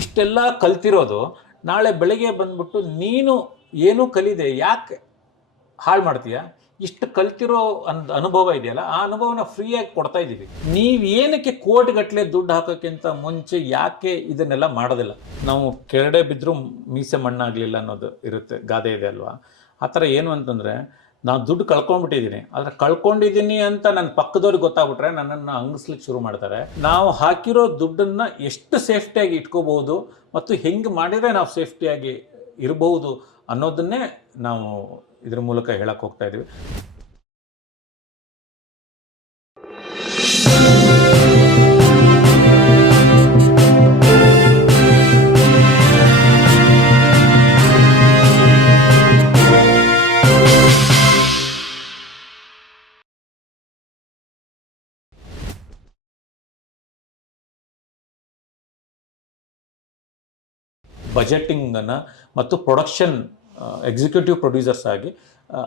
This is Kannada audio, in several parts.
ಇಷ್ಟೆಲ್ಲ ಕಲ್ತಿರೋದು ನಾಳೆ ಬೆಳಗ್ಗೆ ಬಂದ್ಬಿಟ್ಟು ನೀನು ಏನೂ ಕಲಿದೆ, ಯಾಕೆ ಹಾಳು ಮಾಡ್ತೀಯ? ಇಷ್ಟು ಕಲ್ತಿರೋ ಅನ್ ಅನುಭವ ಇದೆಯಲ್ಲ, ಆ ಅನುಭವನ ಫ್ರೀಯಾಗಿ ಕೊಡ್ತಾ ಇದ್ದೀವಿ ನೀವು ಏನಕ್ಕೆ ಕೋಟಿಗಟ್ಟಲೆ ದುಡ್ಡು ಹಾಕೋಕ್ಕಿಂತ ಮುಂಚೆ ಯಾಕೆ ಇದನ್ನೆಲ್ಲ ಮಾಡೋದಿಲ್ಲ? ನಾವು ಕೆರಡೆ ಬಿದ್ದರೂ ಮೀಸೆ ಮಣ್ಣಾಗಲಿಲ್ಲ ಅನ್ನೋದು ಇರುತ್ತೆ, ಗಾದೆ ಇದೆ ಅಲ್ವಾ? ಆ ಥರ ಏನು ಅಂತಂದರೆ ನಾನು ದುಡ್ಡು ಕಳ್ಕೊಂಡ್ಬಿಟ್ಟಿದ್ದೀನಿ ಆದರೆ ಕಳ್ಕೊಂಡಿದ್ದೀನಿ ಅಂತ ನನ್ನ ಪಕ್ಕದವ್ರಿಗೆ ಗೊತ್ತಾಗ್ಬಿಟ್ರೆ ನನ್ನನ್ನು ಅಂಗಿಸ್ಲಿಕ್ಕೆ ಶುರು ಮಾಡ್ತಾರೆ. ನಾವು ಹಾಕಿರೋ ದುಡ್ಡನ್ನು ಎಷ್ಟು ಸೇಫ್ಟಿಯಾಗಿ ಇಟ್ಕೋಬಹುದು ಮತ್ತು ಹೆಂಗೆ ಮಾಡಿದರೆ ನಾವು ಸೇಫ್ಟಿಯಾಗಿ ಇರಬಹುದು ಅನ್ನೋದನ್ನೇ ನಾವು ಇದ್ರ ಮೂಲಕ ಹೇಳಕ್ಕೆ ಹೋಗ್ತಾ ಇದ್ದೀವಿ ಬಜೆಟಿಂಗನ್ನು ಮತ್ತು ಪ್ರೊಡಕ್ಷನ್ ಎಕ್ಸಿಕ್ಯೂಟಿವ್ ಪ್ರೊಡ್ಯೂಸರ್ಸ್ ಆಗಿ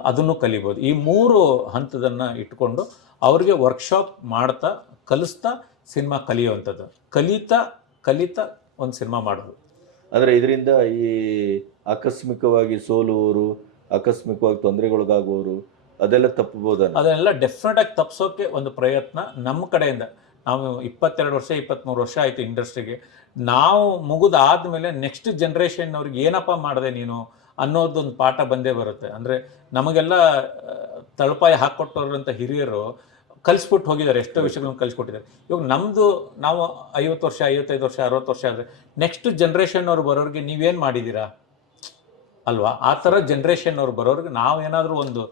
ಅದನ್ನು ಕಲಿಬೋದು. ಈ ಮೂರು ಹಂತದನ್ನು ಇಟ್ಕೊಂಡು ಅವ್ರಿಗೆ ವರ್ಕ್ಶಾಪ್ ಮಾಡ್ತಾ ಕಲಿಸ್ತಾ ಸಿನಿಮಾ ಕಲಿಯುವಂಥದ್ದು. ಕಲಿತಾ ಕಲಿತಾ ಒಂದು ಸಿನಿಮಾ ಮಾಡೋದು. ಆದರೆ ಇದರಿಂದ ಈ ಆಕಸ್ಮಿಕವಾಗಿ ಸೋಲುವವರು ಆಕಸ್ಮಿಕವಾಗಿ ತೊಂದರೆಗೊಳಗಾಗುವವರು ಅದೆಲ್ಲ ತಪ್ಪಬೋದ ಅದನ್ನೆಲ್ಲ ಡೆಫಿನೆಟ್ ಆಗಿ ತಪ್ಪಿಸೋಕೆ ಒಂದು ಪ್ರಯತ್ನ ನಮ್ಮ ಕಡೆಯಿಂದ. ನಾವು ಇಪ್ಪತ್ತೆರಡು ವರ್ಷ ಇಪ್ಪತ್ತ್ಮೂರು ವರ್ಷ ಆಯಿತು ಇಂಡಸ್ಟ್ರಿಗೆ. ನಾವು ಮುಗಿದಾದ್ಮೇಲೆ ನೆಕ್ಸ್ಟ್ ಜನ್ರೇಷನ್ನವ್ರಿಗೆ ಏನಪ್ಪ ಮಾಡಿದೆ ನೀನು ಅನ್ನೋದೊಂದು ಪಾಠ ಬಂದೇ ಬರುತ್ತೆ. ಅಂದರೆ ನಮಗೆಲ್ಲ ತಳಪಾಯಿ ಹಾಕ್ಕೊಟ್ಟವ್ರಂಥ ಹಿರಿಯರು ಕಲಿಸ್ಬಿಟ್ಟು ಹೋಗಿದ್ದಾರೆ, ಎಷ್ಟೋ ವಿಷಯಗಳನ್ನ ಕಲಿಸ್ಕೊಟ್ಟಿದ್ದಾರೆ. ಇವಾಗ ನಮ್ಮದು ನಾವು ಐವತ್ತು ವರ್ಷ, ಐವತ್ತೈದು ವರ್ಷ, ಅರವತ್ತು ವರ್ಷ ಆದರೆ ನೆಕ್ಸ್ಟ್ ಜನ್ರೇಷನ್ನವ್ರು ಬರೋರಿಗೆ ನೀವೇನು ಮಾಡಿದ್ದೀರಾ ಅಲ್ವಾ? ಆ ಥರ ಜನ್ರೇಷನ್ ಅವ್ರು ಬರೋರಿಗೆ ನಾವೇನಾದರೂ ಒಂದು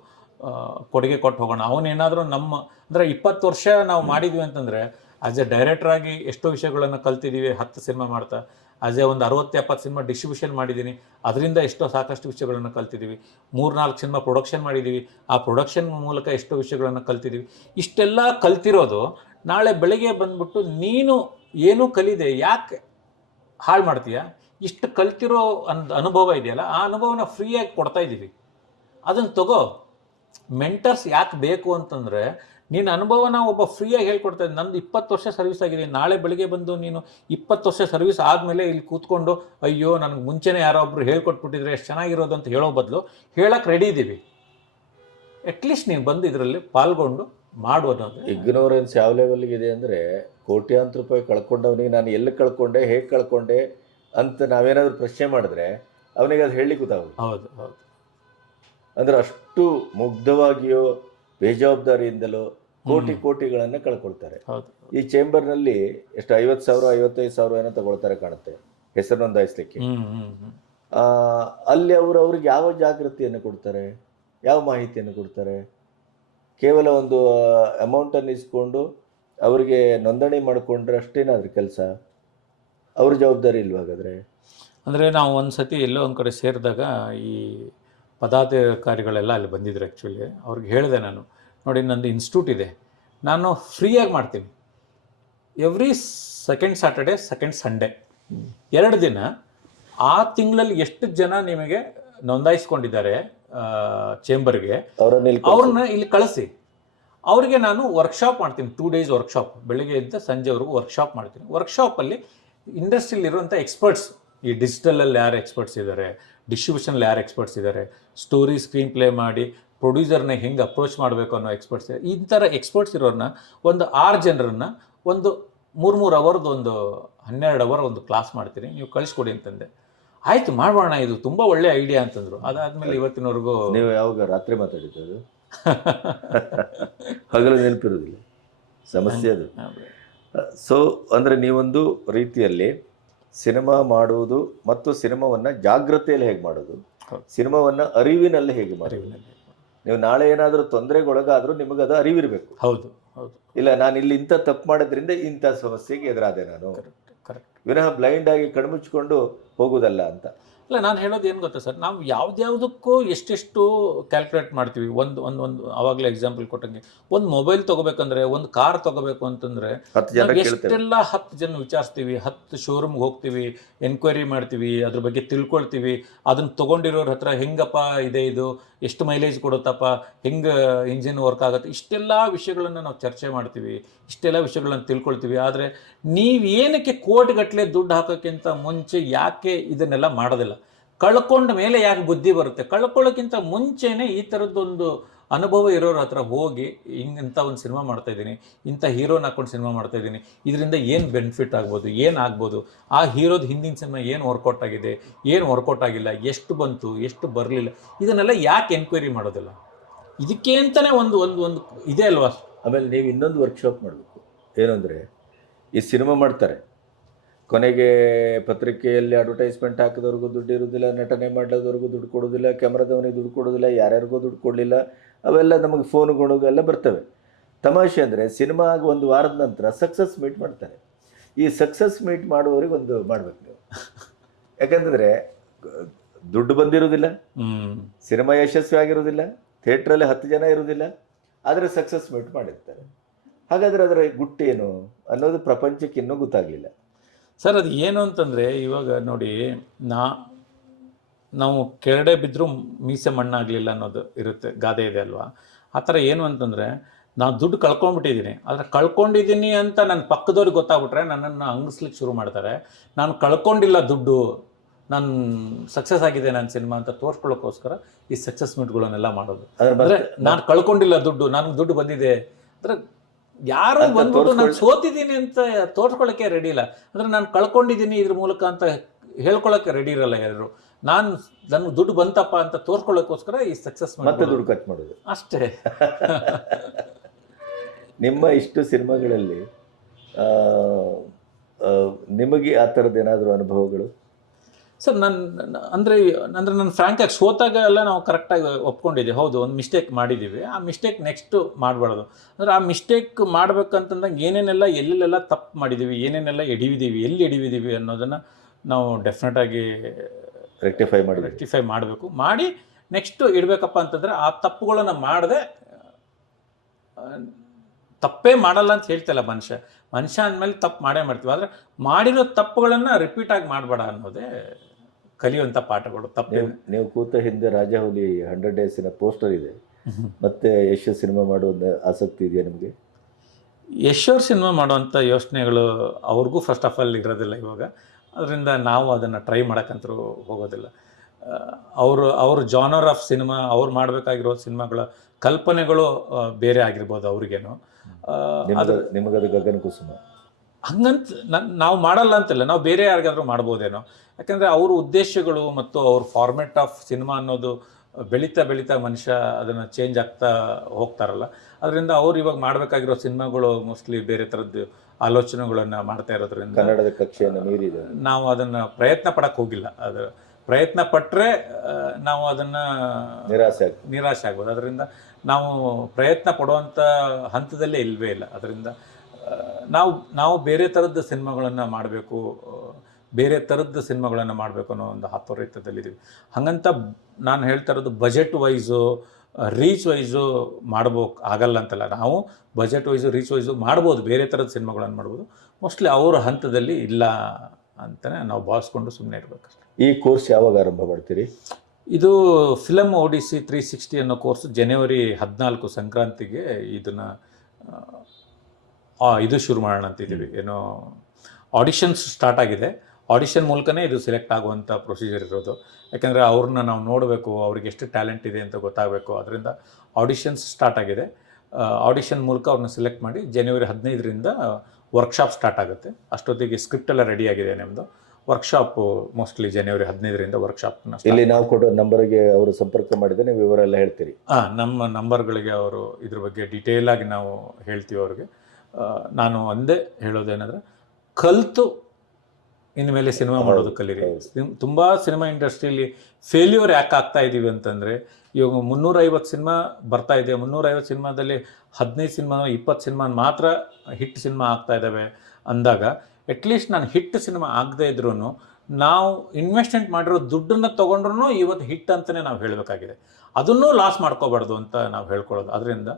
ಕೊಡುಗೆ ಕೊಟ್ಟು ಹೋಗೋಣ. ಅವನೇನಾದರೂ ನಮ್ಮ, ಅಂದರೆ ಇಪ್ಪತ್ತು ವರ್ಷ ನಾವು ಮಾಡಿದ್ವಿ ಅಂತಂದರೆ ಆಸ್ ಎ ಡೈರೆಕ್ಟ್ರಾಗಿ ಎಷ್ಟೋ ವಿಷಯಗಳನ್ನು ಕಲ್ತಿದ್ದೀವಿ ಹತ್ತು ಸಿನಿಮಾ ಮಾಡ್ತಾ ಆಸ್ ಎ ಒಂದು ಅರವತ್ತು, ಎಪ್ಪತ್ತು ಸಿನಿಮಾ ಡಿಸ್ಟ್ರಿಬ್ಯೂಷನ್ ಮಾಡಿದ್ದೀನಿ, ಅದರಿಂದ ಎಷ್ಟೋ ಸಾಕಷ್ಟು ವಿಷಯಗಳನ್ನು ಕಲ್ತಿದ್ದೀವಿ ಮೂರು ನಾಲ್ಕು ಸಿನಿಮಾ ಪ್ರೊಡಕ್ಷನ್ ಮಾಡಿದ್ದೀವಿ ಆ ಪ್ರೊಡಕ್ಷನ್ ಮೂಲಕ ಎಷ್ಟೋ ವಿಷಯಗಳನ್ನು ಕಲ್ತಿದ್ದೀವಿ ಇಷ್ಟೆಲ್ಲ ಕಲ್ತಿರೋದು ನಾಳೆ ಬೆಳಗ್ಗೆ ಬಂದ್ಬಿಟ್ಟು ನೀನು ಏನೂ ಕಲಿದೆ, ಯಾಕೆ ಹಾಳು ಮಾಡ್ತೀಯ? ಇಷ್ಟು ಕಲ್ತಿರೋ ಅನ್ ಅನುಭವ ಇದೆಯಲ್ಲ, ಆ ಅನುಭವನ ಫ್ರೀಯಾಗಿ ಕೊಡ್ತಾ ಇದ್ದೀವಿ ಅದನ್ನು ತಗೋ. ಮೆಂಟರ್ಸ್ ಯಾಕೆ ಬೇಕು ಅಂತಂದರೆ ನಿನ್ನ ಅನುಭವನ ಒಬ್ಬ ಫ್ರೀಯಾಗಿ ಹೇಳ್ಕೊಡ್ತಾ ನಂದು ಇಪ್ಪತ್ತು ವರ್ಷ ಸರ್ವಿಸ್ ಆಗಿದೆ ನಾಳೆ ಬೆಳಿಗ್ಗೆ ಬಂದು ನೀನು ಇಪ್ಪತ್ತು ವರ್ಷ ಸರ್ವಿಸ್ ಆದಮೇಲೆ ಇಲ್ಲಿ ಕೂತ್ಕೊಂಡು ಅಯ್ಯೋ ನನಗೆ ಮುಂಚೆನೇ ಯಾರೋ ಒಬ್ರು ಹೇಳ್ಕೊಟ್ಬಿಟ್ಟಿದ್ರೆ ಎಷ್ಟು ಚೆನ್ನಾಗಿರೋದು ಅಂತ ಹೇಳೋ ಬದಲು ಹೇಳಕ್ಕೆ ರೆಡಿ ಇದ್ದೀವಿ ಅಟ್ಲೀಸ್ಟ್ ನೀನು ಬಂದು ಇದರಲ್ಲಿ ಪಾಲ್ಗೊಂಡು ಮಾಡು ಅನ್ನೋದು ಇಗ್ನೋರೆನ್ಸ್ ಯಾವ ಲೆವೆಲ್ಗೆ ಇದೆ ಅಂದರೆ ಕೋಟ್ಯಾಂತರ ರೂಪಾಯಿ ಕಳ್ಕೊಂಡವನಿಗೆ ನಾನು ಎಲ್ಲಿ ಕಳ್ಕೊಂಡೆ ಹೇಗೆ ಕಳ್ಕೊಂಡೆ ಅಂತ ನಾವೇನಾದರೂ ಪ್ರಶ್ನೆ ಮಾಡಿದ್ರೆ ಅವನಿಗೆ ಅದು ಹೇಳಿ ಗೊತ್ತಾಗುತ್ತೆ ಹೌದು ಹೌದು. ಅಂದರೆ ಅಷ್ಟು ಮುಗ್ಧವಾಗಿಯೋ ಬೇಜವಾಬ್ದಾರಿಯಿಂದಲೋ ಕೋಟಿ ಕೋಟಿಗಳನ್ನು ಕಳ್ಕೊಳ್ತಾರೆ. ಈ ಚೇಂಬರ್ನಲ್ಲಿ ಎಷ್ಟು ಐವತ್ತು ಸಾವಿರ ಐವತ್ತೈದು ಸಾವಿರ ಏನೋ ತಗೊಳ್ತಾರೆ ಕಾಣುತ್ತೆ ಹೆಸರು ನೋಂದಾಯಿಸ್ಲಿಕ್ಕೆ. ಅಲ್ಲಿ ಅವರು ಅವ್ರಿಗೆ ಯಾವ ಜಾಗೃತಿಯನ್ನು ಕೊಡ್ತಾರೆ ಯಾವ ಮಾಹಿತಿಯನ್ನು ಕೊಡ್ತಾರೆ? ಕೇವಲ ಒಂದು ಅಮೌಂಟನ್ನು ಇಸ್ಕೊಂಡು ಅವರಿಗೆ ನೋಂದಣಿ ಮಾಡಿಕೊಂಡ್ರೆ ಅಷ್ಟೇನಾದ್ರೂ ಕೆಲಸ? ಅವ್ರ ಜವಾಬ್ದಾರಿ ಇಲ್ವಾ ಅಂದ್ರೆ ಅಂದರೆ ನಾವು ಒಂದು ಸತಿ ಎಲ್ಲೋ ಒಂದು ಕಡೆ ಸೇರಿದಾಗ ಈ ಪದಾಧಿಕಾರಿಗಳೆಲ್ಲ ಅಲ್ಲಿ ಬಂದಿದ್ರು ಆ್ಯಕ್ಚುಲಿ ಅವ್ರಿಗೆ ಹೇಳಿದೆ ನಾನು ನೋಡಿ ನಂದು ಇನ್ಸ್ಟಿಟ್ಯೂಟ್ ಇದೆ. ನಾನು ಫ್ರೀಯಾಗಿ ಮಾಡ್ತೀನಿ. Every second Saturday second Sunday ಎರಡು ದಿನ ಆ ತಿಂಗಳಲ್ಲಿ ಎಷ್ಟು ಜನ ನಿಮಗೆ ನೋಂದಾಯಿಸ್ಕೊಂಡಿದ್ದಾರೆ ಚೇಂಬರ್ಗೆ ಅವರನ್ನ ಇಲ್ಲಿ ಅವ್ರನ್ನ ಇಲ್ಲಿ ಕಳಿಸಿ. ಅವ್ರಿಗೆ ನಾನು ವರ್ಕ್ಶಾಪ್ ಮಾಡ್ತೀನಿ ಟೂ ಡೇಸ್ ವರ್ಕ್ಶಾಪ್ ಬೆಳಿಗ್ಗೆಯಿಂದ ಸಂಜೆವರೆಗೂ ವರ್ಕ್ಶಾಪ್ ಮಾಡ್ತೀನಿ. ವರ್ಕ್ಶಾಪಲ್ಲಿ ಇಂಡಸ್ಟ್ರಿಲಿರುವಂಥ ಎಕ್ಸ್ಪರ್ಟ್ಸ್ ಈ ಡಿಜಿಟಲಲ್ಲಿ ಯಾರು ಎಕ್ಸ್ಪರ್ಟ್ಸ್ ಇದ್ದಾರೆ ಡಿಸ್ಟ್ರಿಬ್ಯೂಷನಲ್ಲಿ ಯಾರು ಎಕ್ಸ್ಪರ್ಟ್ಸ್ ಇದ್ದಾರೆ. ಸ್ಟೋರಿ ಸ್ಕ್ರೀನ್ ಪ್ಲೇ ಮಾಡಿ ಪ್ರೊಡ್ಯೂಸರ್ನ ಹೆಂಗೆ ಅಪ್ರೋಚ್ ಮಾಡಬೇಕು ಅನ್ನೋ ಎಕ್ಸ್ಪರ್ಟ್ಸ್ ಈ ಥರ ಎಕ್ಸ್ಪರ್ಟ್ಸ್ ಇರೋರನ್ನ ಒಂದು ಆರು ಜನರನ್ನ ಒಂದು ಮೂರು ಮೂರು ಅವರ್ದು ಒಂದು ಹನ್ನೆರಡು ಅವರ್ ಒಂದು ಕ್ಲಾಸ್ ಮಾಡ್ತೀನಿ ನೀವು ಕಳಿಸ್ಕೊಡಿ ಅಂತಂದೆ. ಆಯಿತು ಮಾಡೋಣ ಇದು ತುಂಬ ಒಳ್ಳೆ ಐಡಿಯಾ ಅಂತಂದರು. ಅದಾದಮೇಲೆ ಇವತ್ತಿನವರೆಗೂ ನೀವು ಯಾವಾಗ ರಾತ್ರಿ ಮಾತಾಡಿದ್ದು ಹಗಲು ನೆನಪಿರೋದಿಲ್ಲ. ಸಮಸ್ಯೆ ಅದು. ಸೊ ಅಂದರೆ ನೀವೊಂದು ರೀತಿಯಲ್ಲಿ ಸಿನಿಮಾ ಮಾಡುವುದು ಮತ್ತು ಸಿನಿಮಾವನ್ನು ಜಾಗ್ರತೆಯಲ್ಲಿ ಹೇಗೆ ಮಾಡೋದು. ಸಿನಿಮಾವನ್ನು ಅರಿವಿನಲ್ಲಿ ಹೇಗೆ ಮಾಡೋದು? ನೀವು ನಾಳೆ ಏನಾದರೂ ತೊಂದರೆಗೊಳಗಾದರೂ ನಿಮಗೆ ಅದು ಅರಿವಿರಬೇಕು. ಹೌದು ಹೌದು. ಇಲ್ಲ ನಾನು ಇಲ್ಲಿ ಇಂಥ ತಪ್ಪು ಮಾಡೋದ್ರಿಂದ ಇಂಥ ಸಮಸ್ಯೆಗೆ ಎದುರಾದೆ ನಾನು. ವಿನಃ ಬ್ಲೈಂಡ್ ಆಗಿ ಕಣ್ಮುಚ್ಕೊಂಡು ಹೋಗುದಲ್ಲ ಅಂತ. ಇಲ್ಲ ನಾನು ಹೇಳೋದು ಏನು ಗೊತ್ತಾ ಸರ್? ನಾವು ಯಾವ್ದ್ಯಾವುದಕ್ಕೂ ಎಷ್ಟೆಷ್ಟು ಕ್ಯಾಲ್ಕುಲೇಟ್ ಮಾಡ್ತೀವಿ. ಒಂದು ಒಂದು ಒಂದು ಆವಾಗಲೇ ಎಕ್ಸಾಂಪಲ್ ಕೊಟ್ಟಂಗೆ. ಒಂದು ಮೊಬೈಲ್ ತೊಗೋಬೇಕಂದ್ರೆ ಒಂದು ಕಾರ್ ತೊಗೋಬೇಕು ಅಂತಂದರೆ ಎಷ್ಟೆಲ್ಲ ಹತ್ತು ಜನ ವಿಚಾರಿಸ್ತೀವಿ. ಹತ್ತು ಶೋರೂಮ್ಗೆ ಹೋಗ್ತೀವಿ ಎನ್ಕ್ವೈರಿ ಮಾಡ್ತೀವಿ ಅದ್ರ ಬಗ್ಗೆ ತಿಳ್ಕೊಳ್ತೀವಿ. ಅದನ್ನ ತೊಗೊಂಡಿರೋರ ಹತ್ರ ಹೆಂಗಪ್ಪ ಇದೆ ಇದು? ಎಷ್ಟು ಮೈಲೇಜ್ ಕೊಡುತ್ತಪ್ಪ? ಹೆಂಗೆ ಇಂಜಿನ್ ವರ್ಕ್ ಆಗುತ್ತೆ? ಇಷ್ಟೆಲ್ಲ ವಿಷಯಗಳನ್ನು ನಾವು ಚರ್ಚೆ ಮಾಡ್ತೀವಿ. ಇಷ್ಟೆಲ್ಲ ವಿಷಯಗಳನ್ನು ತಿಳ್ಕೊಳ್ತೀವಿ. ಆದರೆ ನೀವು ಏನಕ್ಕೆ ಕೋಟಿಗಟ್ಟಲೆ ದುಡ್ಡು ಹಾಕೋಕ್ಕಿಂತ ಮುಂಚೆ ಯಾಕೆ ಇದನ್ನೆಲ್ಲ ಮಾಡೋದಿಲ್ಲ? ಕಳ್ಕೊಂಡ ಮೇಲೆ ಯಾಕೆ ಬುದ್ಧಿ ಬರುತ್ತೆ? ಕಳ್ಕೊಳ್ಳೋಕ್ಕಿಂತ ಮುಂಚೆನೇ ಈ ಥರದ್ದೊಂದು ಅನುಭವ ಇರೋರ ಹತ್ರ ಹೋಗಿ, ಹಿಂಗೆ ಇಂಥ ಒಂದು ಸಿನಿಮಾ ಮಾಡ್ತಾ ಇದ್ದೀನಿ ಇಂಥ ಹೀರೋನ ಹಾಕೊಂಡು ಸಿನಿಮಾ ಮಾಡ್ತಾ ಇದ್ದೀನಿ, ಇದರಿಂದ ಏನು ಬೆನಿಫಿಟ್ ಆಗ್ಬೋದು, ಏನು ಆಗ್ಬೋದು? ಆ ಹೀರೋದ ಹಿಂದಿನ ಸಿನಿಮಾ ಏನು ವರ್ಕೌಟ್ ಆಗಿದೆ, ಏನು ವರ್ಕೌಟ್ ಆಗಿಲ್ಲ, ಎಷ್ಟು ಬಂತು, ಎಷ್ಟು ಬರಲಿಲ್ಲ? ಇದನ್ನೆಲ್ಲ ಯಾಕೆ ಎನ್ಕ್ವೈರಿ ಮಾಡೋದಿಲ್ಲ? ಇದಕ್ಕೆ ಅಂತಲೇ ಒಂದು ಒಂದು ಒಂದು ಇದೆ ಅಲ್ವಾ? ಆಮೇಲೆ ನೀವು ಇನ್ನೊಂದು ವರ್ಕ್ಶಾಪ್ ಮಾಡಬೇಕು. ಏನಂದರೆ, ಈ ಸಿನಿಮಾ ಮಾಡ್ತಾರೆ. ಕೊನೆಗೆ ಪತ್ರಿಕೆಯಲ್ಲಿ ಅಡ್ವರ್ಟೈಸ್ಮೆಂಟ್ ಹಾಕಿದವ್ರಿಗೂ ದುಡ್ಡು ಇರೋದಿಲ್ಲ ನಟನೆ ಮಾಡೋದವ್ರಿಗೂ ದುಡ್ಡು ಕೊಡೋದಿಲ್ಲ ಕ್ಯಾಮ್ರಾದವನಿಗೆ ದುಡ್ಡು ಕೊಡೋದಿಲ್ಲ ಯಾರ್ಯಾರಿಗೂ ದುಡ್ಡು ಕೊಡಲಿಲ್ಲ ಅವೆಲ್ಲ ನಮಗೆ ಫೋನ್ಗಳು ಎಲ್ಲ ಬರ್ತವೆ. ತಮಾಷೆ ಅಂದರೆ ಸಿನಿಮಾ ಆಗಿ ಒಂದು ವಾರದ ನಂತರ ಸಕ್ಸಸ್ ಮೀಟ್ ಮಾಡ್ತಾರೆ. ಈ ಸಕ್ಸಸ್ ಮೀಟ್ ಮಾಡುವವರಿಗೆ ಒಂದು ಮಾಡ್ಬೇಕು ನೀವು. ಯಾಕಂತಂದರೆ ದುಡ್ಡು ಬಂದಿರೋದಿಲ್ಲ ಸಿನಿಮಾ ಯಶಸ್ವಿ ಆಗಿರೋದಿಲ್ಲ ಥಿಯೇಟ್ರಲ್ಲಿ ಹತ್ತು ಜನ ಇರೋದಿಲ್ಲ ಆದರೆ ಸಕ್ಸಸ್ ಮೀಟ್ ಮಾಡಿರ್ತಾರೆ. ಹಾಗಾದರೆ ಅದರ ಗುಟ್ಟೇನು ಅನ್ನೋದು ಪ್ರಪಂಚಕ್ಕೆ ಇನ್ನೂ ಗೊತ್ತಾಗಲಿಲ್ಲ. ಸರ್ ಅದು ಏನು ಅಂತಂದರೆ ಇವಾಗ ನೋಡಿ ನಾ ನಾವು ಕೆರಡೆ ಬಿದ್ದರೂ ಮೀಸೆ ಮಣ್ಣಾಗಲಿಲ್ಲ ಅನ್ನೋದು ಇರುತ್ತೆ ಗಾದೆ ಇದೆ ಅಲ್ವಾ? ಆ ಥರ ಏನು ಅಂತಂದರೆ ನಾನು ದುಡ್ಡು ಕಳ್ಕೊಂಡ್ಬಿಟ್ಟಿದ್ದೀನಿ. ಆದರೆ ಕಳ್ಕೊಂಡಿದ್ದೀನಿ ಅಂತ ನನ್ನ ಪಕ್ಕದವ್ರಿಗೆ ಗೊತ್ತಾಗ್ಬಿಟ್ರೆ ನನ್ನನ್ನು ಅಂಗಿಸ್ಲಿಕ್ಕೆ ಶುರು ಮಾಡ್ತಾರೆ. ನಾನು ಕಳ್ಕೊಂಡಿಲ್ಲ ದುಡ್ಡು ನಾನು ಸಕ್ಸಸ್ ಆಗಿದೆ ನನ್ನ ಸಿನಿಮಾ ಅಂತ ತೋರ್ಸ್ಕೊಳ್ಳೋಕ್ಕೋಸ್ಕರ ಈ ಸಕ್ಸಸ್ ಮೀಟ್ಗಳನ್ನೆಲ್ಲ ಮಾಡೋದು. ಅದ್ರ ನಾನು ಕಳ್ಕೊಂಡಿಲ್ಲ ದುಡ್ಡು ನನಗೆ ದುಡ್ಡು ಬಂದಿದೆ. ಅಂದರೆ ಯಾರೋ ಬಂದ್ಬಿಟ್ಟು ನಾನು ಸೋತಿದ್ದೀನಿ ಅಂತ ತೋರ್ಸ್ಕೊಳಕ್ಕೆ ರೆಡಿ ಇಲ್ಲ. ಅಂದ್ರೆ ನಾನು ಕಳ್ಕೊಂಡಿದ್ದೀನಿ ಇದ್ರ ಮೂಲಕ ಅಂತ ಹೇಳ್ಕೊಳಕ್ಕೆ ರೆಡಿ ಇರಲ್ಲ ಯಾರು. ನಾನು ನನ್ನ ದುಡ್ಡು ಬಂತಪ್ಪ ಅಂತ ತೋರ್ಸ್ಕೊಳ್ಳೋಕೋಸ್ಕರ ಈ ಸಕ್ಸಸ್ ಮತ್ತೆ ದುಡ್ಡು ಖರ್ಚು ಮಾಡೋದು. ಅಷ್ಟೇ. ನಿಮ್ಮ ಇಷ್ಟು ಸಿನಿಮಾಗಳಲ್ಲಿ ನಿಮಗೆ ಆ ಥರದ್ದು ಏನಾದರೂ ಅನುಭವಗಳು? ಸರ್ ನನ್ನ ಅಂದರೆ ಅಂದರೆ ನಾನು ಫ್ರ್ಯಾಂಕಾಗಿ ಸೋತಾಗ ಎಲ್ಲ ನಾವು ಕರೆಕ್ಟಾಗಿ ಒಪ್ಕೊಂಡಿದ್ದೀವಿ ಹೌದು ಒಂದು ಮಿಸ್ಟೇಕ್ ಮಾಡಿದ್ದೀವಿ ಆ ಮಿಸ್ಟೇಕ್ ನೆಕ್ಸ್ಟು ಮಾಡಬಾರ್ದು. ಅಂದರೆ ಆ ಮಿಸ್ಟೇಕ್ ಮಾಡ್ಬೇಕಂತಂದಾಗ ಏನೇನೆಲ್ಲ ಎಲ್ಲೆಲ್ಲೆಲ್ಲ ತಪ್ಪು ಮಾಡಿದ್ದೀವಿ ಏನೇನೆಲ್ಲ ಎಡಿವಿದ್ದೀವಿ ಎಲ್ಲಿ ಎಡಿವಿದ್ದೀವಿ ಅನ್ನೋದನ್ನು ನಾವು ಡೆಫಿನೆಟಾಗಿ ರೆಕ್ಟಿಫೈ ಮಾಡಿ ರೆಕ್ಟಿಫೈ ಮಾಡಬೇಕು. ಮಾಡಿ ನೆಕ್ಸ್ಟು ಇಡಬೇಕಪ್ಪ ಅಂತಂದರೆ ಆ ತಪ್ಪುಗಳನ್ನು ಮಾಡದೆ ತಪ್ಪೇ ಮಾಡಲ್ಲ ಅಂತ ಹೇಳ್ತಿಲ್ಲ ಮನುಷ್ಯ. ಮನುಷ್ಯ ಅಂದಮೇಲೆ ತಪ್ಪು ಮಾಡೇ ಮಾಡ್ತೀವಿ. ಆದರೆ ಮಾಡಿರೋ ತಪ್ಪುಗಳನ್ನು ರಿಪೀಟಾಗಿ ಮಾಡಬೇಡ ಅನ್ನೋದೇ ಕಲಿಯುವಂಥ ಪಾಠಗಳು ತಪ್ಪು ನೀವು ಕೂತ ಹಿಂದೆ ರಾಜಾಹುಲಿ ಹಂಡ್ರೆಡ್ ಡೇಸಿನ ಪೋಸ್ಟರ್ ಇದೆ. ಮತ್ತೆ ಯಶ್ ಸಿನಿಮಾ ಮಾಡೋ ಒಂದು ಆಸಕ್ತಿ ಇದೆಯಾ ನಿಮಗೆ? ಯಶೋರ್ ಸಿನಿಮಾ ಮಾಡುವಂಥ ಯೋಚನೆಗಳು ಅವ್ರಿಗೂ ಫಸ್ಟ್ ಆಫ್ ಆಲ್ ಇರೋದಿಲ್ಲ ಇವಾಗ. ಅದರಿಂದ ನಾವು ಅದನ್ನು ಟ್ರೈ ಮಾಡೋಕ್ಕಂತರೂ ಹೋಗೋದಿಲ್ಲ. ಅವರು ಅವ್ರ ಜಾನರ್ ಆಫ್ ಸಿನಿಮಾ ಅವ್ರು ಮಾಡಬೇಕಾಗಿರೋ ಸಿನಿಮಾಗಳ ಕಲ್ಪನೆಗಳು ಬೇರೆ ಆಗಿರ್ಬೋದು ಅವ್ರಿಗೇನು. ಆ, ನಿಮಗ ಅದು ನಿಮಗದು ಗಗನ ಕುಸುಮ ಹಂಗಂತ ನನ್ ನಾವು ಮಾಡಲ್ಲ ಅಂತಿಲ್ಲ. ನಾವು ಬೇರೆ ಯಾರಿಗಾದ್ರೂ ಮಾಡ್ಬೋದೇನೋ. ಯಾಕಂದರೆ ಅವ್ರ ಉದ್ದೇಶಗಳು ಮತ್ತು ಅವ್ರ ಫಾರ್ಮೆಟ್ ಆಫ್ ಸಿನಿಮಾ ಅನ್ನೋದು ಬೆಳೀತಾ ಬೆಳೀತಾ ಮನುಷ್ಯ ಅದನ್ನು ಚೇಂಜ್ ಆಗ್ತಾ ಹೋಗ್ತಾರಲ್ಲ. ಅದರಿಂದ ಅವ್ರು ಇವಾಗ ಮಾಡಬೇಕಾಗಿರೋ ಸಿನಿಮಾಗಳು ಮೋಸ್ಟ್ಲಿ ಬೇರೆ ಥರದ್ದು ಆಲೋಚನೆಗಳನ್ನು ಮಾಡ್ತಾ ಇರೋದ್ರಿಂದ ಕನ್ನಡದ ಕಕ್ಷೆಯನ್ನು ಮೀರಿದೆ ನಾವು ಅದನ್ನು ಪ್ರಯತ್ನ ಪಡಕ್ಕೆ ಹೋಗಿಲ್ಲ. ಅದು ಪ್ರಯತ್ನ ಪಟ್ಟರೆ ನಾವು ಅದನ್ನು ನಿರಾಸೆ ನಿರಾಶೆ ಆಗ್ಬೋದು. ಅದರಿಂದ ನಾವು ಪ್ರಯತ್ನ ಪಡುವಂಥ ಹಂತದಲ್ಲೇ ಇಲ್ಲವೇ ಇಲ್ಲ. ಅದರಿಂದ ನಾವು ನಾವು ಬೇರೆ ಥರದ ಸಿನಿಮಾಗಳನ್ನು ಮಾಡಬೇಕು ಬೇರೆ ಥರದ ಸಿನಿಮಾಗಳನ್ನು ಮಾಡಬೇಕು ಅನ್ನೋ ಒಂದು ಹಾತೊರೆತದಲ್ಲಿದ್ದೀವಿ ಹಾಗಂತ ನಾನು ಹೇಳ್ತಾ ಇರೋದು ಬಜೆಟ್ ವೈಸು ರೀಚ್ ವೈಸು ಮಾಡ್ಬೋಕ್ ಆಗಲ್ಲ ಅಂತಲ್ಲ. ನಾವು ಬಜೆಟ್ ವೈಸು ರೀಚ್ ವೈಸು ಮಾಡ್ಬೋದು ಬೇರೆ ಥರದ ಸಿನಿಮಾಗಳನ್ನು ಮಾಡ್ಬೋದು. ಮೋಸ್ಟ್ಲಿ ಅವರ ಹಂತದಲ್ಲಿ ಇಲ್ಲ ಅಂತಲೇ ನಾವು ಭಾವಿಸ್ಕೊಂಡು ಸುಮ್ಮನೆ ಇರಬೇಕಷ್ಟೆ. ಈ ಕೋರ್ಸ್ ಯಾವಾಗ ಆರಂಭ ಮಾಡ್ತೀರಿ? ಇದು ಫಿಲಮ್ ಓಡಿಸಿ ತ್ರೀ ಸಿಕ್ಸ್ಟಿ ಅನ್ನೋ ಕೋರ್ಸ್ ಜನವರಿ ಹದಿನಾಲ್ಕು ಸಂಕ್ರಾಂತಿಗೆ ಇದನ್ನು ಇದು ಶುರು ಮಾಡೋಣ ಅಂತಿದ್ದೀವಿ ಏನೋ ಆಡಿಷನ್ಸ್ ಸ್ಟಾರ್ಟ್ ಆಗಿದೆ. ಆಡಿಷನ್ ಮೂಲಕನೇ ಇದು ಸೆಲೆಕ್ಟ್ ಆಗುವಂಥ ಪ್ರೊಸೀಜರ್ ಇರೋದು. ಯಾಕೆಂದರೆ ಅವ್ರನ್ನ ನಾವು ನೋಡಬೇಕು ಅವ್ರಿಗೆ ಎಷ್ಟು ಟ್ಯಾಲೆಂಟ್ ಇದೆ ಅಂತ ಗೊತ್ತಾಗಬೇಕು. ಅದರಿಂದ ಆಡಿಷನ್ಸ್ ಸ್ಟಾರ್ಟ್ ಆಗಿದೆ. ಆಡಿಷನ್ ಮೂಲಕ ಅವ್ರನ್ನ ಸೆಲೆಕ್ಟ್ ಮಾಡಿ ಜನವರಿ ಹದಿನೈದರಿಂದ ವರ್ಕ್ಶಾಪ್ ಸ್ಟಾರ್ಟ್ ಆಗುತ್ತೆ. ಅಷ್ಟೊತ್ತಿಗೆ ಸ್ಕ್ರಿಪ್ಟ್ ಎಲ್ಲ ರೆಡಿ ಆಗಿದೆ ನಿಮ್ಮದು ವರ್ಕ್ಶಾಪು ಮೋಸ್ಟ್ಲಿ ಜನವರಿ ಹದಿನೈದರಿಂದ ವರ್ಕ್ಶಾಪ್ ಇಲ್ಲಿ ನಾವು ಕೊಡೋ ನಂಬರ್ಗೆ ಅವರು ಸಂಪರ್ಕ ಮಾಡಿದರೆ ನೀವು ವಿವರ ಎಲ್ಲ ಹೇಳ್ತೀರಿ. ಹಾಂ ನಮ್ಮ ನಂಬರ್ಗಳಿಗೆ ಅವರು ಇದ್ರ ಬಗ್ಗೆ ಡೀಟೇಲಾಗಿ ನಾವು ಹೇಳ್ತೀವಿ ಅವ್ರಿಗೆ. ನಾನು ಒಂದೇ ಹೇಳೋದೇನೆಂದರೆ ಕಲಿತು ಇನ್ಮೇಲೆ ಸಿನಿಮಾ ಮಾಡೋದು ಕಲೀರಿ. ತುಂಬಾ ಸಿನಿಮಾ ಇಂಡಸ್ಟ್ರಿಯಲ್ಲಿ ಫೇಲ್ಯೂರ್ ಯಾಕೆ ಆಗ್ತಾ ಇದ್ದೀವಿ ಅಂತಂದರೆ ಇವಾಗ ಮುನ್ನೂರೈವತ್ತು ಸಿನಿಮಾ ಬರ್ತಾ ಇದೆ. ಮುನ್ನೂರೈವತ್ತು ಸಿನಿಮಾದಲ್ಲಿ ಹದಿನೈದು ಸಿನಿಮಾ ಇಪ್ಪತ್ತು ಸಿನಿಮಾ ಮಾತ್ರ ಹಿಟ್ ಸಿನಿಮಾ ಆಗ್ತಾ ಇದ್ದಾವೆ ಅಂದಾಗ ಅಟ್ಲೀಸ್ಟ್ ನಾನು ಹಿಟ್ ಸಿನಿಮಾ ಆಗದೇ ಇದ್ರೂ ನಾವು ಇನ್ವೆಸ್ಟ್ಮೆಂಟ್ ಮಾಡಿರೋ ದುಡ್ಡನ್ನು ತೊಗೊಂಡ್ರು ಇವತ್ತು ಹಿಟ್ ಅಂತಲೇ ನಾವು ಹೇಳಬೇಕಾಗಿದೆ. ಅದನ್ನೂ ಲಾಸ್ ಮಾಡ್ಕೋಬಾರ್ದು ಅಂತ ನಾವು ಹೇಳ್ಕೊಳ್ಳೋದು. ಅದರಿಂದ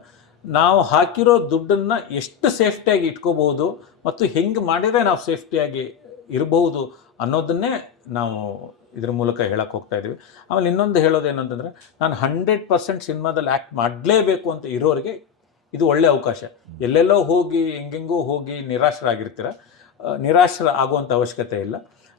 ನಾವು ಹಾಕಿರೋ ದುಡ್ಡನ್ನು ಎಷ್ಟು ಸೇಫ್ಟಿಯಾಗಿ ಇಟ್ಕೋಬಹುದು ಮತ್ತು ಹೆಂಗೆ ಮಾಡಿದರೆ ನಾವು ಸೇಫ್ಟಿಯಾಗಿ ಇರಬಹುದು ಅನ್ನೋದನ್ನೇ ನಾವು ಇದ್ರ ಮೂಲಕ ಹೇಳಕ್ಕೆ ಹೋಗ್ತಾ ಇದ್ದೀವಿ. ಆಮೇಲೆ ಇನ್ನೊಂದು ಹೇಳೋದು ಏನಂತಂದರೆ, ನಾನು ಹಂಡ್ರೆಡ್ ಪರ್ಸೆಂಟ್ ಸಿನಿಮಾದಲ್ಲಿ ಆ್ಯಕ್ಟ್ ಮಾಡಲೇಬೇಕು ಅಂತ ಇರೋರಿಗೆ ಇದು ಒಳ್ಳೆಯ ಅವಕಾಶ. ಎಲ್ಲೆಲ್ಲೋ ಹೋಗಿ, ಹೆಂಗೆಂಗೋ ಹೋಗಿ ನಿರಾಶರಾಗಿರ್ತೀರ ನಿರಾಶರ ಆಗುವಂಥ ಅವಶ್ಯಕತೆ ಇಲ್ಲ.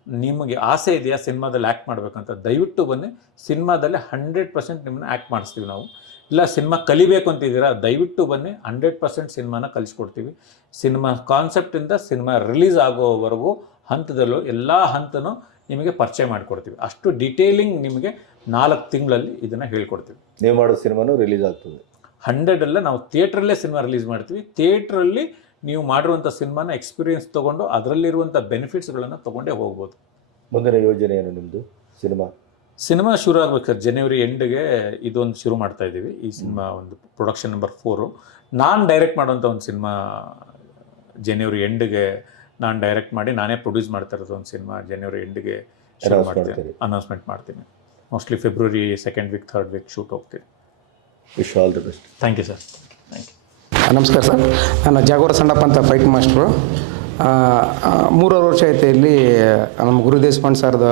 ನಿಮಗೆ ಆಸೆ ಇದೆಯಾ ಸಿನಿಮಾದಲ್ಲಿ ಆ್ಯಕ್ಟ್ ಮಾಡಬೇಕಂತ, ದಯವಿಟ್ಟು ಬನ್ನಿ. ಸಿನಿಮಾದಲ್ಲಿ ಹಂಡ್ರೆಡ್ ಪರ್ಸೆಂಟ್ ನಿಮ್ಮನ್ನ ಆ್ಯಕ್ಟ್ ಮಾಡಿಸ್ತೀವಿ ನಾವು. ಇಲ್ಲ, ಸಿನಿಮಾ ಕಲಿಬೇಕು ಅಂತಿದ್ದೀರಾ, ದಯವಿಟ್ಟು ಬನ್ನಿ. ಹಂಡ್ರೆಡ್ ಪರ್ಸೆಂಟ್ ಸಿನಿಮಾನ ಕಲಿಸ್ಕೊಡ್ತೀವಿ. ಸಿನಿಮಾ ಕಾನ್ಸೆಪ್ಟಿಂದ ಸಿನಿಮಾ ರಿಲೀಸ್ ಆಗೋವರೆಗೂ ಹಂತದಲ್ಲೂ ಎಲ್ಲ ಹಂತನೂ ನಿಮಗೆ ಪರಿಚಯ ಮಾಡಿಕೊಡ್ತೀವಿ. ಅಷ್ಟು ಡಿಟೇಲಿಂಗ್ ನಿಮಗೆ ನಾಲ್ಕು ತಿಂಗಳಲ್ಲಿ ಇದನ್ನು ಹೇಳ್ಕೊಡ್ತೀವಿ. ನೀವು ಮಾಡೋ ಸಿನಿಮಾನು ರಿಲೀಸ್ ಆಗ್ತದೆ. ಹಂಡ್ರೆಡಲ್ಲೇ ನಾವು ಥಿಯೇಟ್ರಲ್ಲೇ ಸಿನಿಮಾ ರಿಲೀಸ್ ಮಾಡ್ತೀವಿ. ಥಿಯೇಟ್ರಲ್ಲಿ ನೀವು ಮಾಡಿರುವಂಥ ಸಿನಿಮಾನ ಎಕ್ಸ್ಪೀರಿಯನ್ಸ್ ತೊಗೊಂಡು ಅದರಲ್ಲಿರುವಂಥ ಬೆನಿಫಿಟ್ಸ್ಗಳನ್ನು ತೊಗೊಂಡೇ ಹೋಗ್ಬೋದು. ಮುಂದಿನ ಯೋಜನೆ ಏನು ನಿಮ್ಮದು ಸಿನಿಮಾ? ಸಿನಿಮಾ ಶುರು ಆಗ್ಬೇಕು ಸರ್. ಜನವರಿ ಎಂಡ್ಗೆ ಇದೊಂದು ಶುರು ಮಾಡ್ತಾ ಇದ್ದೀವಿ. ಈ ಸಿನಿಮಾ ಒಂದು ಪ್ರೊಡಕ್ಷನ್ ನಂಬರ್ ಫೋರು ನಾನು ಡೈರೆಕ್ಟ್ ಮಾಡುವಂಥ ಒಂದು ಸಿನಿಮಾ ಜನವರಿ ಎಂಡ್ಗೆ ನಾನು ಡೈರೆಕ್ಟ್ ಮಾಡಿ ನಾನೇ ಪ್ರೊಡ್ಯೂಸ್ ಮಾಡ್ತಾ ಇರೋದು ಒಂದು ಸಿನಿಮಾ ಜನವರಿ ಎಂಡ್ಗೆ ಶುರು ಮಾಡ್ತೀನಿ. ಮಾಡ್ತೀರಿ. ಅನೌನ್ಸ್ಮೆಂಟ್ ಮಾಡ್ತೀನಿ. Mostly February second week third week shoot ಹೋಗ್ತೀನಿ. Wish all the best thank you sir thank you ನಮಸ್ಕಾರ ಸರ್ ನಾನು ಜಾಗೋರ ಸಣ್ಣಪ್ಪ ಅಂತ ಫೈಟ್ ಮಾಸ್ಟ್ರು ಮೂರುವರೆ ವರ್ಷ ಐತೆ ಇಲ್ಲಿ ನಮ್ಮ ಗುರು ದೇಶಪಾಂಡ್ ಸರ್ದ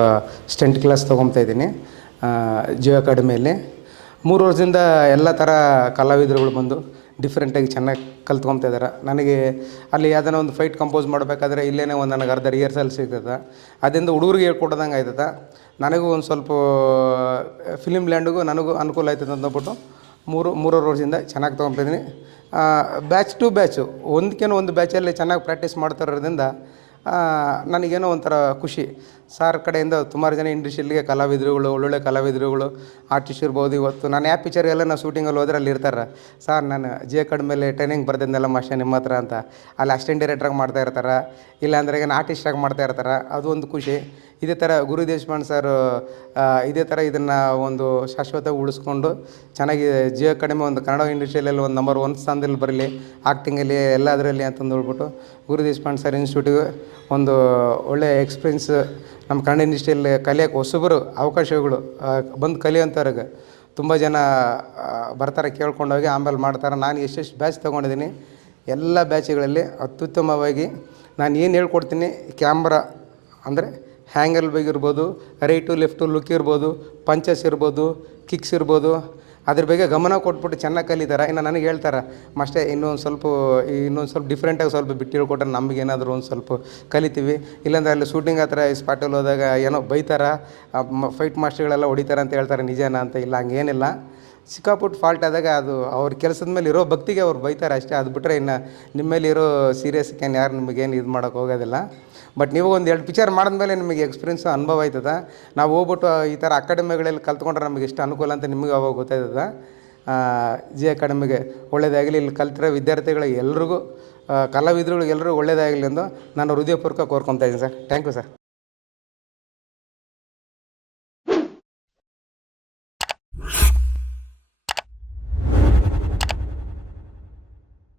ಸ್ಟೆಂಟ್ ಕ್ಲಾಸ್ ತೊಗೊತಾ ಇದ್ದೀನಿ ಜಿಯೋ ಅಕಾಡೆಮಿಯಲ್ಲಿ ಮೂರು ವರ್ಷದಿಂದ ಎಲ್ಲ ಥರ ಕಲಾವಿದರುಗಳು ಬಂದು ಡಿಫ್ರೆಂಟಾಗಿ ಚೆನ್ನಾಗಿ ಕಲ್ತ್ಕೊತಾ ಇದ್ದಾರೆ. ನನಗೆ ಅಲ್ಲಿ ಯಾವ್ದಾನ ಒಂದು ಫೈಟ್ ಕಂಪೋಸ್ ಮಾಡಬೇಕಾದ್ರೆ ಇಲ್ಲೇ ಒಂದು ನನಗೆ ಅರ್ಧ ರಿಹರ್ಸಲ್ ಸಿಗ್ತದೆ. ಅದರಿಂದ ಹುಡುಗರಿಗೆ ಹೇಳ್ಕೊಡ್ದಂಗೆ ಆಯ್ತದೆ. ನನಗೂ ಒಂದು ಸ್ವಲ್ಪ ಫಿಲಿಮ್ ಲ್ಯಾಂಡಿಗೂ ನನಗೂ ಅನುಕೂಲ ಆಯ್ತದೆ ಅಂತ ಅಂದ್ಬಿಟ್ಟು ಮೂರು, ಮೂರುವರೆ ವರ್ಷದಿಂದ ಚೆನ್ನಾಗಿ ತೊಗೊತಿದ್ದೀನಿ ಬ್ಯಾಚ್ ಟು ಬ್ಯಾಚು ಒಂದಕ್ಕೇನೋ ಒಂದು ಬ್ಯಾಚಲ್ಲಿ ಚೆನ್ನಾಗಿ ಪ್ರಾಕ್ಟೀಸ್ ಮಾಡ್ತಾ ಇರೋದ್ರಿಂದ ನನಗೇನೋ ಒಂಥರ ಖುಷಿ. ಸಾರ್ ಕಡೆಯಿಂದ ಸುಮಾರು ಜನ ಇಂಡಸ್ಟ್ರಿಯಲ್ಗೆ ಕಲಾವಿದರುಗಳು, ಒಳ್ಳೊಳ್ಳೆ ಕಲಾವಿದರುಗಳು ಆರ್ಟಿಸ್ಟ್ ಇರ್ಬೋದು. ಇವತ್ತು ನಾನು ಯಾವ ಪಿಕ್ಚರ್ಗೆಲ್ಲ ನಾವು ಶೂಟಿಂಗಲ್ಲಿ ಹೋದ್ರೆ ಅಲ್ಲಿ ಇರ್ತಾರೆ. ಸರ್ ನಾನು ಜಿ ಕಡೆ ಮೇಲೆ ಟ್ರೈನಿಂಗ್ ಬರ್ದಿದ್ನೆಲ್ಲ ಮಾಸ್ಟರ್ ನಿಮ್ಮ ಹತ್ರ ಅಂತ. ಅಲ್ಲಿ ಅಸಿಸ್ಟೆಂಟ್ ಡೈರೆಕ್ಟ್ರಾಗಿ ಮಾಡ್ತಾ ಇರ್ತಾರೆ. ಇಲ್ಲಾಂದ್ರೆ ಏನು ಆರ್ಟಿಸ್ಟಾಗಿ ಮಾಡ್ತಾ ಇರ್ತಾರೆ. ಅದು ಒಂದು ಖುಷಿ. ಇದೇ ಥರ ಗುರು ದೇಶಪಾಂಡ್ ಸರ್ ಇದೇ ಥರ ಇದನ್ನು ಒಂದು ಶಾಶ್ವತ ಉಳಿಸ್ಕೊಂಡು ಚೆನ್ನಾಗಿ ಜಿಯೋ ಕಡಿಮೆ ಒಂದು ಕನ್ನಡ ಇಂಡಸ್ಟ್ರಿಯಲ್ಲಿ ಒಂದು ನಂಬರ್ ಒನ್ ಸ್ಥಾನದಲ್ಲಿ ಬರಲಿ ಆ್ಯಕ್ಟಿಂಗಲ್ಲಿ ಎಲ್ಲದರಲ್ಲಿ ಅಂತಂದು ಹೇಳ್ಬಿಟ್ಟು ಗುರು ದೇಶಪಾಂಡ್ ಸರ್ ಇನ್ಸ್ಟಿಟ್ಯೂಟಿಗೆ ಒಂದು ಒಳ್ಳೆಯ ಎಕ್ಸ್ಪೀರಿಯನ್ಸ್ ನಮ್ಮ ಕನ್ನಡ ಇಂಡಸ್ಟ್ರಿಯಲ್ಲಿ ಕಲಿಯೋಕೆ ಹೊಸಬರು ಅವಕಾಶಗಳು ಬಂದು ಕಲಿಯೋಂಥವ್ರಿಗೆ ತುಂಬ ಜನ ಬರ್ತಾರೆ ಬರ್ತಾರೆ, ಕೇಳ್ಕೊಂಡೋಗಿ ಆಮೇಲೆ ಮಾಡ್ತಾರೆ. ನಾನು ಎಷ್ಟೆಷ್ಟು ಬ್ಯಾಚ್ ತೊಗೊಂಡಿದ್ದೀನಿ, ಎಲ್ಲ ಬ್ಯಾಚ್ಗಳಲ್ಲಿ ಅತ್ಯುತ್ತಮವಾಗಿ ನಾನು ಏನು ಹೇಳ್ಕೊಡ್ತೀನಿ, ಕ್ಯಾಮ್ರಾ ಅಂದರೆ ಹ್ಯಾಂಗಲ್ ಬಗ್ಗೆ ಇರ್ಬೋದು, ರೈಟು, ಲೆಫ್ಟು ಲುಕ್ ಇರ್ಬೋದು, ಪಂಚಸ್ ಇರ್ಬೋದು, ಕಿಕ್ಸ್ ಇರ್ಬೋದು ಅದ್ರ ಬಗ್ಗೆ ಗಮನ ಕೊಟ್ಬಿಟ್ಟು ಚೆನ್ನಾಗಿ ಕಲಿತಾರೆ. ಇನ್ನು ನನಗೆ ಹೇಳ್ತಾರೆ, ಮಷ್ಟೇ, ಇನ್ನೊಂದು ಸ್ವಲ್ಪ ಇನ್ನೊಂದು ಸ್ವಲ್ಪ ಡಿಫ್ರೆಂಟಾಗಿ ಸ್ವಲ್ಪ ಬಿಟ್ಟು ಹೇಳ್ಕೊಟ್ರೆ ನಮಗೇನಾದರೂ ಒಂದು ಸ್ವಲ್ಪ ಕಲಿತೀವಿ. ಇಲ್ಲಾಂದ್ರೆ ಅಲ್ಲಿ ಶೂಟಿಂಗ್ ಹತ್ರ ಸ್ಪಾಟಲ್ಲಿ ಹೋದಾಗ ಏನೋ ಬೈತಾರೆ ಫೈಟ್ ಮಾಸ್ಟರ್ಗಳೆಲ್ಲ ಹೊಡಿತಾರೆ ಅಂತ ಹೇಳ್ತಾರೆ, ನಿಜಾನ? ಅಂತ, ಇಲ್ಲ, ಹಂಗೇನಿಲ್ಲ. ಸಿಕ್ಕಾಪುಟ್ಟು ಫಾಲ್ಟ್ ಆದಾಗ ಅದು ಅವ್ರ ಕೆಲಸದ ಮೇಲೆ ಇರೋ ಭಕ್ತಿಗೆ ಅವ್ರು ಬೈತಾರೆ ಅಷ್ಟೇ. ಅದು ಬಿಟ್ಟರೆ ಇನ್ನು ನಿಮ್ಮಲ್ಲಿರೋ ಸೀರಿಯಸ್ ಇರೋ ಸೀರಿಯಸ್ಗೇನು ಯಾರು ನಿಮಗೇನು ಇದು ಮಾಡೋಕ್ಕೆ ಹೋಗೋದಿಲ್ಲ. ಬಟ್ ನೀವು ಒಂದು ಎರಡು ಪಿಕ್ಚರ್ ಮಾಡಿದ್ಮೇಲೆ ನಿಮಗೆ ಎಕ್ಸ್ಪೀರಿಯನ್ಸ್ ಅನುಭವ ಆಯ್ತದ? ನಾವು ಹೋಗ್ಬಿಟ್ಟು ಈ ಥರ ಅಕಾಡೆಮಿಗಳಲ್ಲಿ ಕಲ್ತ್ಕೊಂಡ್ರೆ ನಮಗೆ ಎಷ್ಟು ಅನುಕೂಲ ಅಂತ ನಿಮಗೆ ಅವಾಗ ಗೊತ್ತಾಯ್ತದ? ಜಿ ಅಕಾಡೆಮಿಗೆ ಒಳ್ಳೆಯದಾಗಲಿ ಇಲ್ಲಿ ಕಲ್ತಿರೋ ವಿದ್ಯಾರ್ಥಿಗಳು ಎಲ್ರಿಗೂ ಕಲಾವಿದರುಗಳಿಗೆಲ್ಲರೂ ಒಳ್ಳೆಯದಾಗಲಿ ಎಂದು ನಾನು ಹೃದಯಪೂರ್ವಕ ಕೋರ್ಕೊತಾ ಇದ್ದೀನಿ ಸರ್. Thank you sir